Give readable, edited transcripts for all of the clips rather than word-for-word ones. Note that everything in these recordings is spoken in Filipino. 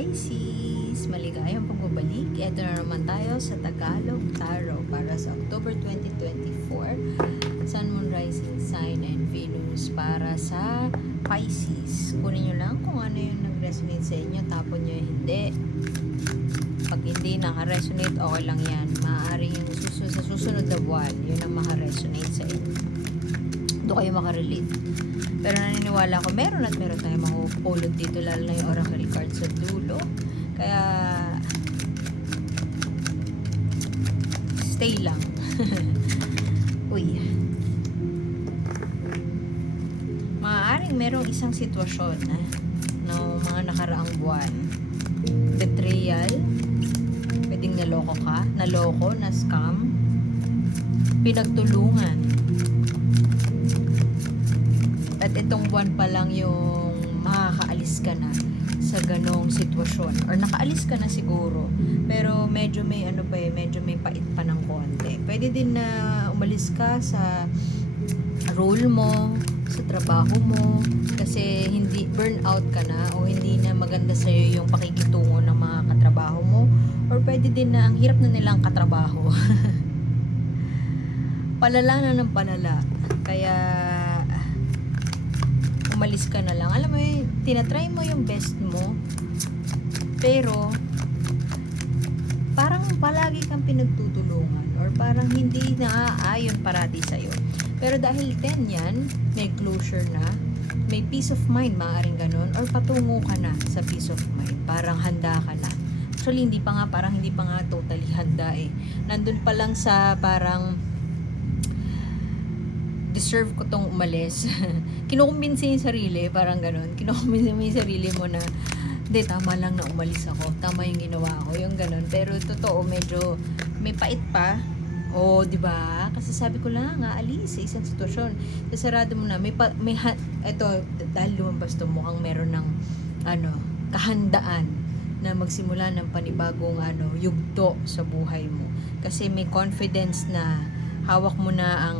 Pisces! Maligayang pagbabalik. Ito na naman tayo sa Tagalog Tarot para sa October 2024. Sun, Moon, Rising Sign, and Venus para sa Pisces. Kunin nyo lang kung ano yung nag-resonate sa inyo. Tapon nyo yung hindi. Pag hindi naka-resonate, okay lang yan. Maaaring yung sa susunod na buwan, yun ang maka-resonate sa inyo. Doon kayo makarelate. Pero naniniwala ko meron at meron tayong makupulot dito, lalo na yung oracle card sa dulo. Kaya stay lang. Uy. Maaaring merong isang sitwasyon no mga nakaraang buwan. Betrayal. Pwedeng naloko ka, naloko, na scam. Pinagtulungan. At itong buwan pa lang yung makakaalis ka na sa ganong sitwasyon. Or nakaalis ka na siguro. Pero medyo may medyo may pait pa ng konti. Pwede din na umalis ka sa role mo, sa trabaho mo, kasi hindi burnout ka na o hindi na maganda sa iyo yung pakikitungo ng mga katrabaho mo. Or pwede din na ang hirap na nilang katrabaho. Palala na ng palala. Kaya umalis ka na lang. Alam mo tinatry mo yung best mo, pero parang palagi kang pinagtutulungan or parang hindi naaayon parati sa'yo. Pero dahil 10 yan, may closure na, may peace of mind, maaaring ganun, or patungo ka na sa peace of mind. Parang handa ka na. Actually, hindi pa nga totally handa eh. Nandun pa lang sa parang deserve ko tong umalis. Kinukumbinsi yung sarili, parang ganun. Kinukumbinsi mo yung sarili mo na, hindi, tama lang na umalis ako. Tama yung ginawa ko, yung ganun. Pero totoo, medyo may pait pa. O, di ba? Kasi sabi ko lang, alis sa isang sitwasyon. Sasarado mo na. Ito, dahil lumabas to, mukhang meron ng, kahandaan na magsimula ng panibagong, yugto sa buhay mo. Kasi may confidence na hawak mo na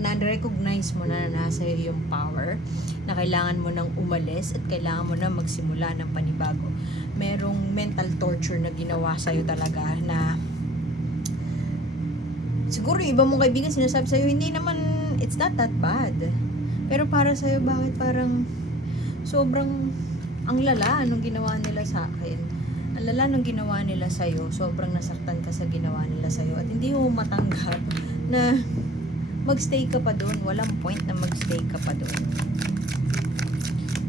na-recognize mo na nasa iyo yung power, na kailangan mo nang umalis at kailangan mo na magsimula ng panibago. Merong mental torture na ginawa sa'yo talaga na siguro yung iba mong kaibigan sinasabi sa'yo, hindi naman, it's not that bad. Pero para sa'yo, bakit parang sobrang ang lala nung ginawa nila sa akin. Ang lala nung ginawa nila sa'yo, sobrang nasaktan ka sa ginawa nila sa'yo at hindi mo matanggap na magstay ka pa doon. Walang point na magstay ka pa doon.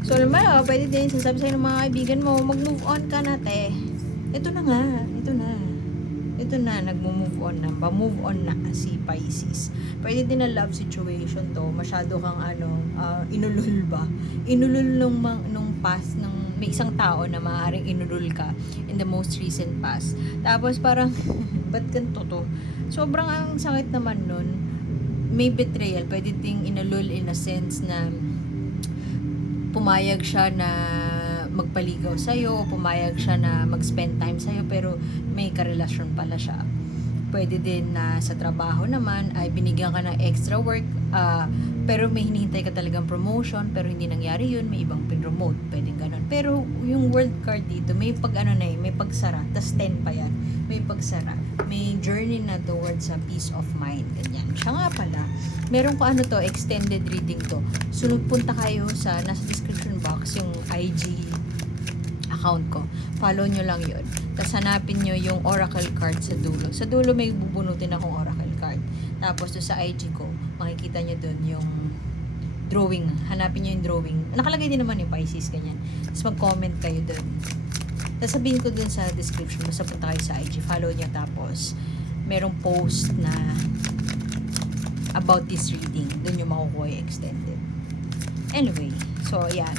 So, naman, pwede din sasabi sa'yo ng mga kaibigan mo, mag-move on ka na, te. Ito na nga, ito na, nag-move on na, ba-move on na si Pisces. Pwede din na love situation to, masyado kang inulul ba? Inulul nung past, may isang tao na maaaring inulul ka in the most recent past. Tapos parang, ba't ganito to? Sobrang ang sakit naman nun. May betrayal, pwede ding inulul in a sense na pumayag siya na magpaligaw sa'yo, pumayag siya na mag-spend time sa'yo, pero may karelasyon pala siya. Pwede din na sa trabaho naman ay binigyan ka ng extra work, pero may hinihintay ka talagang promotion, pero hindi nangyari yun, may ibang pinromote, pwedeng ganun. Pero yung world card dito, may may pagsara, tas 10 pa yan, may pagsara, may journey na towards a peace of mind, ganyan. Siya nga pala, meron ko extended reading to. Sunod punta kayo sa, nasa description box, yung IG account ko. Follow nyo lang yun. Tapos hanapin nyo yung oracle card sa dulo. Sa dulo may bubunutin akong oracle card. Tapos doon sa IG ko, makikita nyo doon yung drawing. Hanapin nyo yung drawing. Nakalagay din naman yung Pisces, ganyan. Tapos mag-comment kayo doon. Tapos sabihin ko doon sa description, basta punta kayo sa IG, follow nyo. Tapos merong post na about this reading. Doon yung makukuha yung extended. Anyway, so ayan.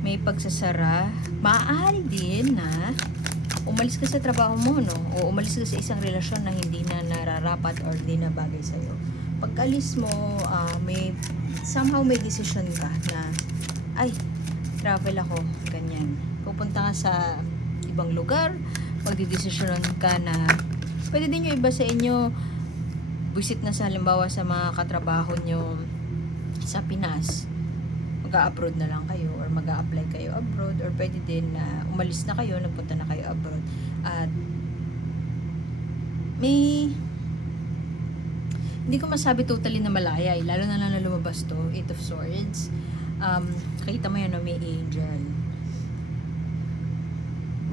May pagsasara. Maaari din na umalis ka sa trabaho mo, no? O umalis ka sa isang relasyon na hindi na nararapat or hindi na bagay sa'yo. Pagkalis mo, somehow may decision ka na, ay, travel ako, ganyan. Pupunta ka sa ibang lugar, magdidesisyonan ka na, pwede din yung iba sa inyo, visit na sa halimbawa sa mga katrabaho nyo sa Pinas. mag-a-abroad na lang kayo or mag-a-apply kayo abroad, or pwede din na umalis na kayo, nagpunta na kayo abroad at may hindi ko masabi totally na malaya lalo na lang na lumabas to, 8 of Swords. Kita mo yan, no, may angel.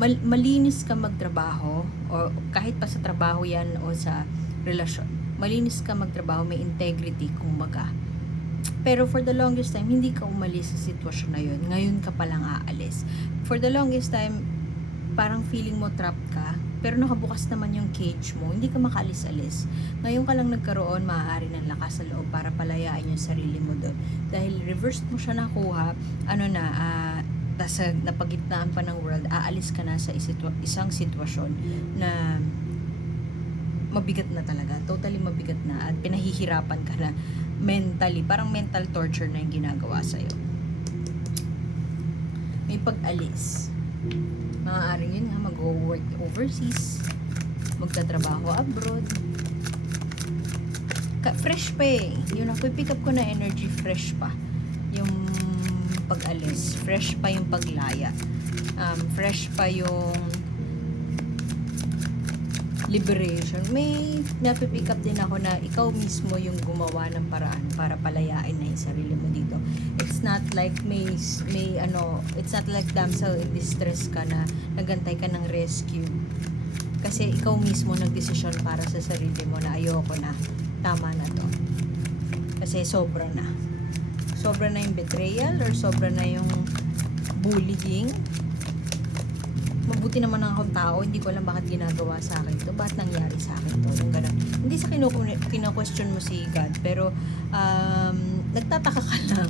Malinis ka magtrabaho, o kahit pa sa trabaho yan o sa relasyon, malinis ka magtrabaho, may integrity kumbaga. Pero for the longest time, hindi ka umalis sa sitwasyon na yun. Ngayon ka palang aalis. For the longest time, parang feeling mo trapped ka, pero nakabukas naman yung cage mo, hindi ka makaalis-alis. Ngayon ka lang nagkaroon, maaari ng lakas sa loob para palayain yung sarili mo doon. Dahil reversed mo siya nakuha, tas napagitnaan pa ng world, aalis ka na sa isang sitwasyon na mabigat na talaga, totally mabigat na, at pinahihirapan ka na mentally, parang mental torture na yung ginagawa sa'yo. May pag-alis. Maaaring yun nga, mag-work overseas, magtatrabaho abroad. Fresh pa eh. Yun, pick up ko na energy, fresh pa. Yung pag-alis. Fresh pa yung paglaya. Fresh pa yung liberation. May napipick up din ako na ikaw mismo yung gumawa ng paraan para palayain na yung sarili mo dito. It's not like it's not like damsel in distress ka na nagantay ka ng rescue. Kasi ikaw mismo nagdesisyon para sa sarili mo na ayoko na, tama na to. Kasi sobra na. Sobra na yung betrayal or sobra na yung bullying. Mabuti naman akong tao, hindi ko alam bakit ginagawa sa akin to, bakit nangyari sa akin to, yung ganun. Hindi sa kino-question mo si God, pero nagtataka ka lang.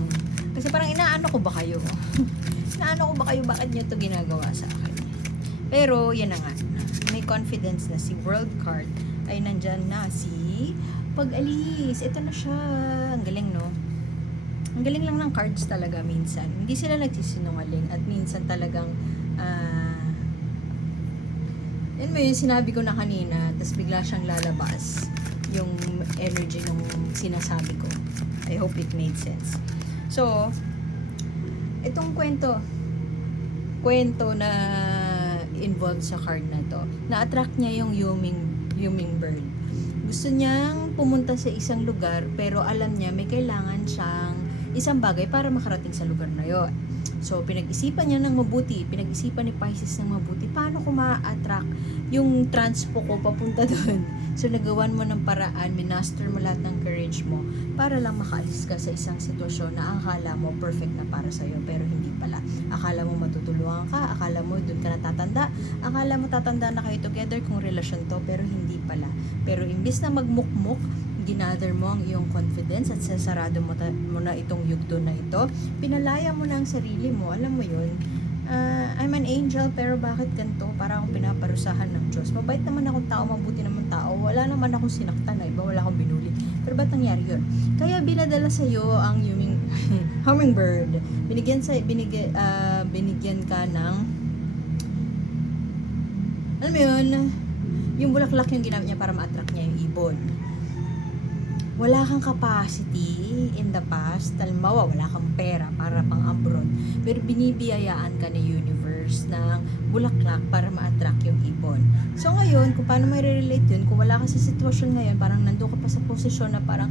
Kasi parang inaano ko ba kayo? Bakit nyo to ginagawa sa akin? Pero, yan na nga. May confidence na si World card ay nandyan na si pag-alis. Ito na siya. Ang galing, no? Ang galing lang ng cards talaga minsan. Hindi sila nagsisinungaling at minsan talagang yan mo yung sinabi ko na kanina, tapos bigla siyang lalabas yung energy nung sinasabi ko. I hope it made sense. So, itong kwento na involved sa card na to, na-attract niya yung hummingbird. Gusto niyang pumunta sa isang lugar, pero alam niya may kailangan siyang isang bagay para makarating sa lugar na yon. So, pinag-isipan niya ng mabuti, pinag-isipan ni Pisces ng mabuti, paano ko ma-attract yung transpo ko papunta doon. So, nagawan mo ng paraan, minaster mo lahat ng courage mo para lang makaalis ka sa isang sitwasyon na akala mo perfect na para sa'yo, pero hindi pala. Akala mo matutulungan ka, akala mo doon ka natatanda, akala mo tatanda na kayo together kung relasyon to, pero hindi pala. Pero imbis na magmukmuk, ginather mo ang iyong confidence at sasarado mo na itong yugto na ito, pinalaya mo na ang sarili mo. Alam mo yun, I'm an angel, pero bakit ganito? Para akong pinaparusahan ng Diyos. Mabait naman akong tao, mabuti naman tao, wala naman akong sinaktan na iba, wala akong binuli. Pero ba't nangyari yun? Kaya binadala sa'yo ang hummingbird. Binigyan ka ng, alam mo yun, yung bulaklak yung ginamit niya para ma-attract niya yung ibon. Wala kang capacity in the past, halimbawa wala kang pera para pang abroad, pero binibiyayaan ka ni universe ng bulaklak para ma-attract yung ibon. So ngayon, kung paano may relate yun, kung wala ka sa sitwasyon ngayon, parang nandun ka pa sa posisyon na parang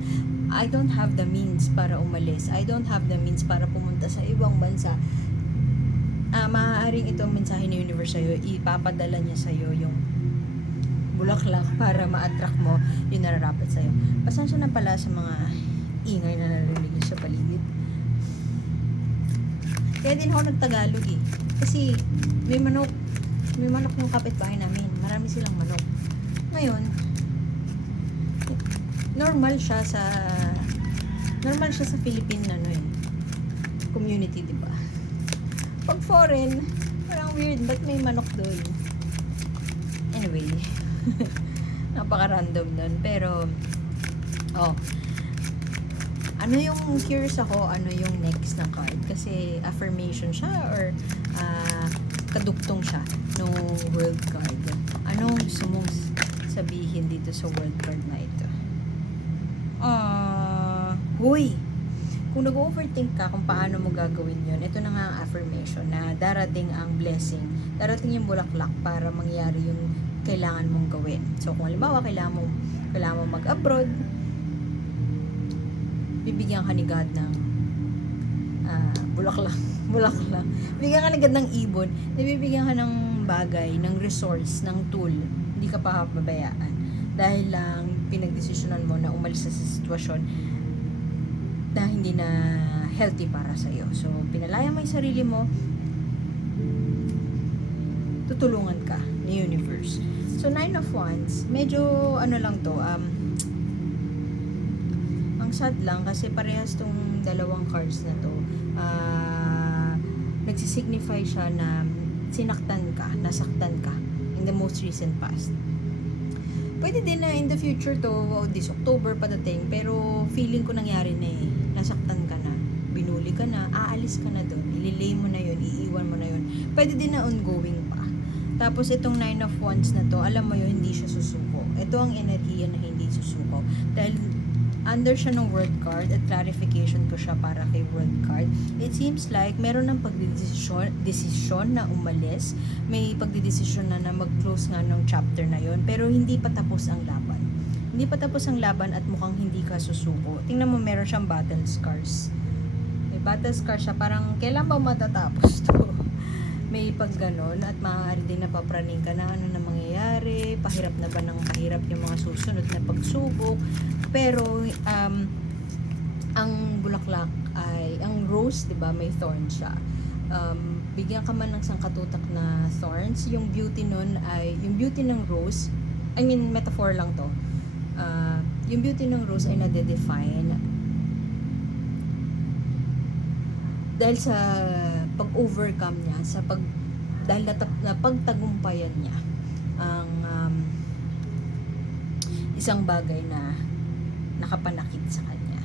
I don't have the means para umalis, I don't have the means para pumunta sa ibang bansa, maaaring itong mensahe ni universe sa'yo, ipapadala niya sa'yo yung bulaklak para ma-attract mo yung nararapat sa'yo. Pasensya na pala sa mga ingay na narinig sa paligid. Kaya din ako nagtagalog eh. Kasi may manok yung kapitbahay namin. Marami silang manok. Ngayon, normal siya sa Philippine community, di ba? Pag foreign, parang weird, ba't may manok doon? Anyway, napaka-random nun. Pero, ano yung curious ako, ano yung next na card? Kasi affirmation siya or kadugtong siya nung world card. Anong gusto mong sabihin dito sa world card na ito? Huy! Kung nag-overthink ka kung paano mo gagawin yun, ito na nga ang affirmation na darating ang blessing, darating yung bulaklak para mangyari yung kailangan mong gawin. So, kung halimbawa, kailangan mo mag-abroad, bibigyan ka ni God ng bulaklak. Bibigyan ka ni God ng ibon, bibigyan ka ng bagay, ng resource, ng tool. Hindi ka pa pabayaan. Dahil lang pinagdesisyonan mo na umalis sa sitwasyon na hindi na healthy para sa'yo. So, pinalaya mo yung sarili mo, tutulungan ka ni universe. So, 9 of Wands, medyo ano lang to, ang sad lang kasi parehas tong dalawang cards na to, nagsisignify siya na sinaktan ka, nasaktan ka in the most recent past. Pwede din na in the future to, this October padating, pero feeling ko nangyari na eh. Nasaktan ka na, binuli ka na, aalis ka na doon, ililay mo na yun, iiwan mo na yun. Pwede din na ongoing pa. Tapos itong 9 of Wands na to, alam mo yun, hindi siya susuko. Ito ang enerhiya na hindi susuko. Dahil under siya ng World card, at clarification ko siya para kay World card, it seems like meron ng pagdidesisyon na umalis, may pagdidesisyon na mag-close nga ng chapter na yon, pero hindi pa tapos ang laban. Hindi pa tapos ang laban at mukhang hindi ka susuko. Tingnan mo, meron siyang battle scars. May battle scars siya, parang kailan ba matatapos to? May pag ganon, at maaari din napapraning ka na ano na mangyayari, pahirap na ba ng pahirap yung mga susunod na pagsubok. Pero ang bulaklak ay, ang rose, 'di ba, may thorn siya. Bigyan ka man ng sangkatutak na thorns, yung beauty nun ay, yung beauty ng rose, I mean metaphor lang to. Yung beauty ng rose ay nade-define dahil sa pag-overcome niya, dahil napagtagumpayan niya ang isang bagay na nakapanakit sa kanya.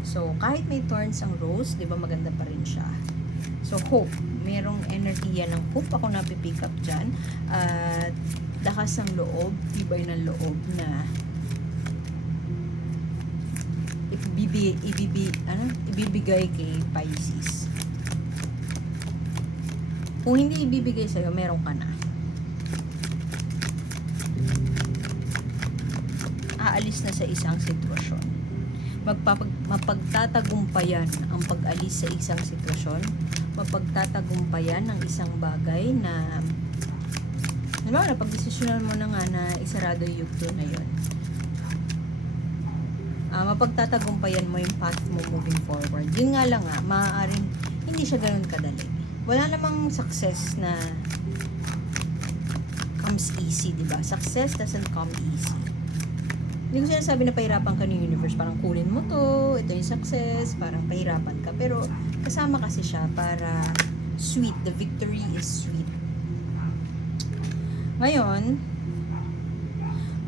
So, kahit may thorns ang rose, di ba, maganda pa rin siya. So, hope. Merong enerhiya ng hope ako napipick up dyan. At lakas ng loob, tibay ng loob na ibibigay kay Pisces. Kung hindi ibibigay sa'yo, meron ka na. Aalis na sa isang sitwasyon. Mapagtatagumpayan ang pag-alis sa isang sitwasyon. Mapagtatagumpayan ang isang bagay na napag-desisyonan mo na nga na isarado yung yugto na yun. Mapagtatagumpayan mo yung path mo moving forward. Yun nga lang maaaring hindi siya ganun kadali. Wala namang success na comes easy, diba? Success doesn't come easy. Hindi ko sinasabi na pahirapan ka ng universe, parang kunin mo to, ito yung success, parang pahirapan ka. Pero kasama kasi siya para sweet. The victory is sweet. Ngayon,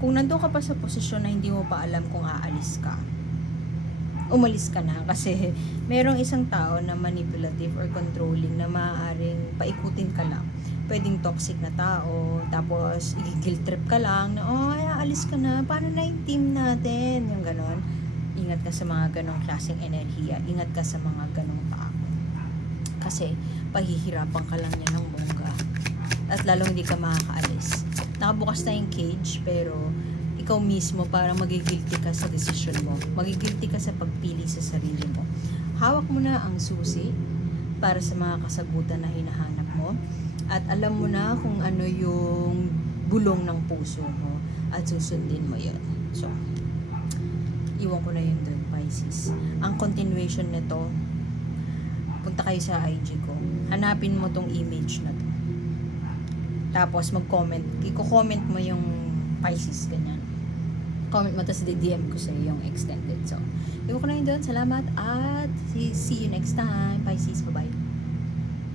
kung nandun ka pa sa posisyon na hindi mo pa alam kung aalis ka, umalis ka na. Kasi merong isang tao na manipulative or controlling na maaaring paikutin ka lang. Pwedeng toxic na tao, tapos i-guilt trip ka lang na, ay, aalis ka na, paano na yung team natin? Yung ganon. Ingat ka sa mga ganong klaseng enerhiya. Ingat ka sa mga ganong tao. Kasi pahihirapan ka lang niya ng bongga. At lalong hindi ka makakaalis. Nakabukas na yung cage, pero ikaw mismo parang magigilty ka sa desisyon mo. Magigilty ka sa pagpili sa sarili mo. Hawak mo na ang susi para sa mga kasagutan na hinahanap mo. At alam mo na kung ano yung bulong ng puso mo. At susundin mo yun. So, iwan ko na yun dun, Pisces. Ang continuation nito, punta kayo sa IG ko. Hanapin mo tong image na to. Tapos mag-comment. I-comment mo yung Pisces, ganyan. Comment mo, tapos DM ko sa yung extended. So, iwan ko na yun doon. Salamat at see you next time. Pisces, bye-bye.